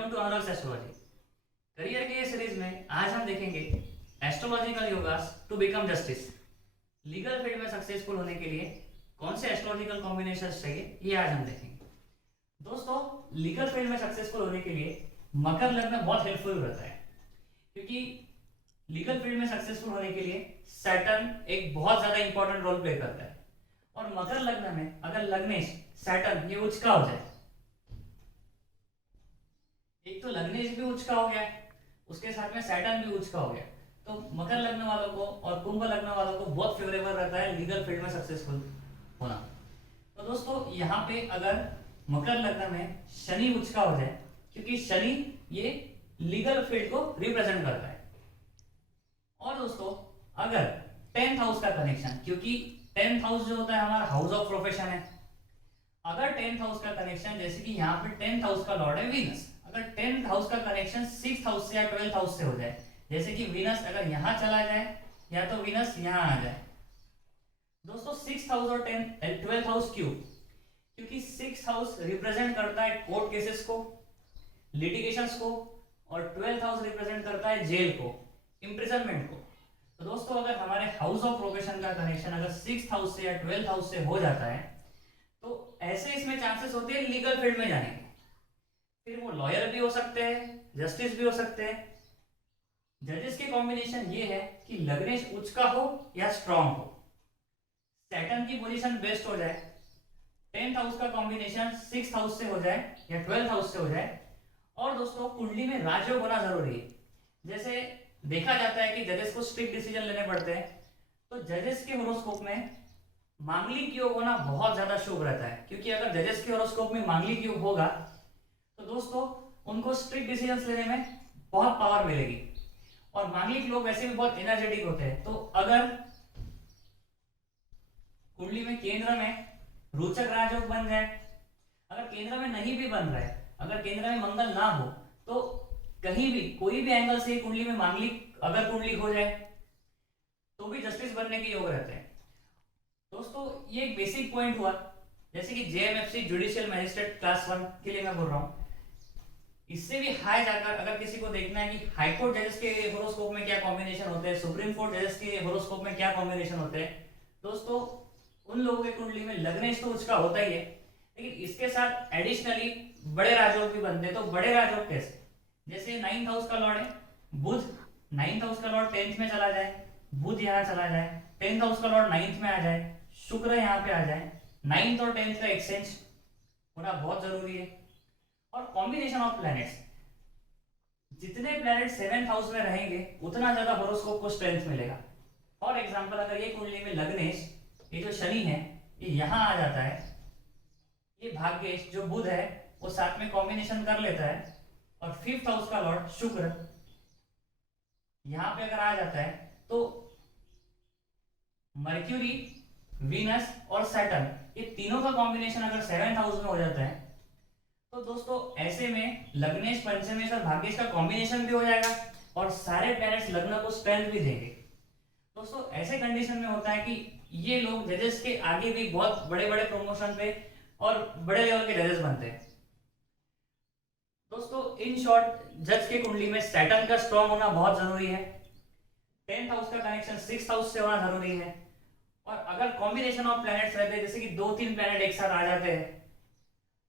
Welcome to Anurag's astrology. Career के series में आज हम देखेंगे astrological yogas to become justice. Legal field में सक्सेसफुल होने के लिए कौन से एस्ट्रोलॉजिकल कॉम्बिनेशन चाहिए ये आज हम देखेंगे। दोस्तों, लीगल फील्ड में सक्सेसफुल होने के लिए मकर लग्न बहुत हेल्पफुल रहता है, क्योंकि लीगल फील्ड में सक्सेसफुल होने के लिए सैटर्न एक बहुत ज्यादा इंपॉर्टेंट रोल प्ले करता है। और मकर लग्न में अगर लग्नेश सैटर्न ये उच्च का हो जाए, एक तो लग्नेश भी उच्च का हो गया, उसके साथ में सैटर्न भी उच्च का हो गया, तो मकर लग्न वालों को और कुंभ लग्न वालों को बहुत फेवरेबल रहता है लीगल फील्ड में सक्सेसफुल होना। तो दोस्तों, यहाँ पे अगर मकर लग्न में शनि उच्च का हो जाए, क्योंकि शनि ये लीगल फील्ड को रिप्रेजेंट करता है। और दोस्तों, अगर 10th हाउस का कनेक्शन, क्योंकि 10th हाउस जो होता है हमारा हाउस ऑफ प्रोफेशन है, अगर 10th हाउस का कनेक्शन, जैसे कि यहाँ पे 10th हाउस का लॉर्ड है वीनस, अगर 10th हाउस का कनेक्शन 6th हाउस से या 12th हाउस से हो जाए, जैसे कि वीनस अगर यहाँ चला जाए या तो वीनस यहाँ आ जाए। दोस्तों, 6th हाउस और 12th हाउस क्यों? क्योंकि 6th हाउस रिप्रेजेंट करता है कोर्ट केसेस को, लिटिगेशंस को, और 12th हाउस रिप्रेजेंट करता है जेल को, इम्प्रिजनमेंट को। तो दोस्तों, अगर हमारे हाउस ऑफ प्रोफेशन का कनेक्शन अगर 6th हाउस से या 12th हाउस से हो जाता है, तो ऐसे इसमें चांसेस होते हैं लीगल फील्ड में जाने के। फिर वो लॉयर भी हो सकते हैं, जस्टिस भी हो सकते हैं। जजेस के कॉम्बिनेशन ये है कि लग्नेश उच्च का हो या स्ट्रॉन्ग हो, सैटर्न की पोजीशन बेस्ट हो जाए, 10th हाउस का कॉम्बिनेशन 6th हाउस से हो जाए या 12th हाउस से हो जाए। और दोस्तों, कुंडली में राजयोग होना जरूरी है। जैसे देखा जाता है कि जजेस को स्ट्रिक्ट डिसीजन लेने पड़ते हैं, तो जजेस के होरोस्कोप में मांगलिक योग होना बहुत ज्यादा शुभ रहता है, क्योंकि अगर जजेस के होरोस्कोप में मांगलिक योग होगा तो दोस्तों उनको स्ट्रिक्ट डिसीजंस लेने में बहुत पावर मिलेगी। और मांगलिक लोग वैसे भी बहुत एनर्जेटिक होते हैं। तो अगर कुंडली में केंद्र में रोचक राजयोग बन जाए, अगर केंद्र में नहीं भी बन रहा है, अगर केंद्र में मंगल ना हो, तो कहीं भी कोई भी एंगल से कुंडली में मांगलिक अगर कुंडली हो जाए तो भी जस्टिस बनने के योग रहते हैं। दोस्तों, ये एक बेसिक पॉइंट हुआ, जैसे कि जेएमएफसी जुडिशियल मैजिस्ट्रेट क्लास 1 के लिए मैं बोल रहा हूँ। इससे भी हाई जाकर अगर किसी को देखना है कि हाई कोर्ट जजेस के होरोस्कोप में क्या कॉम्बिनेशन होते हैं, सुप्रीम कोर्ट जजेस के होरोस्कोप में क्या कॉम्बिनेशन होते हैं, दोस्तों उन लोगों के कुंडली में लग्नेश तो उसका होता ही है, लेकिन इसके साथ एडिशनली बड़े राजयोग भी बनते हैं। तो बड़े राजयोग कैसे? जैसे 9th हाउस का लॉर्ड है बुध, 9th हाउस का लॉर्ड 10th में चला जाए, बुध यहाँ चला जाए, 10th हाउस का लॉर्ड 9th में आ जाए, शुक्र यहाँ पे आ जाए, 9th और 10th का एक्सचेंज होना बहुत जरूरी है। और कॉम्बिनेशन ऑफ प्लैनेट्स, जितने प्लैनेट 7th हाउस में रहेंगे उतना ज्यादा होरोस्कोप को स्ट्रेंथ मिलेगा। फॉर एग्जांपल, अगर ये कुंडली में लग्नेश, ये जो शनि है ये यहाँ आ जाता है, ये भाग्येश जो बुध है वो साथ में कॉम्बिनेशन कर लेता है, और 5th हाउस का लॉर्ड शुक्र यहाँ पे अगर आ जाता है, तो मर्क्यूरी, वीनस और सैटर्न ये तीनों का कॉम्बिनेशन अगर 7th हाउस में हो जाता है, तो दोस्तों ऐसे में लग्नेश, पंचमेश और भाग्येश का कॉम्बिनेशन भी हो जाएगा और सारे प्लैनेट्स लग्न को स्ट्रेंथ भी देंगे। दोस्तों, ऐसे कंडीशन में होता है कि ये लोग जजेस के आगे भी बहुत बड़े बड़े प्रमोशन पे और बड़े लेवल के जजेस बनते हैं। दोस्तों, इन शॉर्ट, जज के कुंडली में सैटर्न का स्ट्रॉन्ग होना बहुत जरूरी है, 10th हाउस का कनेक्शन 6th हाउस से होना जरूरी है, और अगर कॉम्बिनेशन ऑफ प्लैनेट्स रहते हैं, जैसे कि 2-3 प्लैनेट एक साथ आ जाते हैं,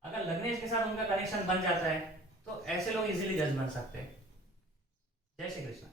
अगर लग्नेश के साथ उनका कनेक्शन बन जाता है, तो ऐसे लोग इजीली जज बन सकते हैं। जय श्री कृष्ण।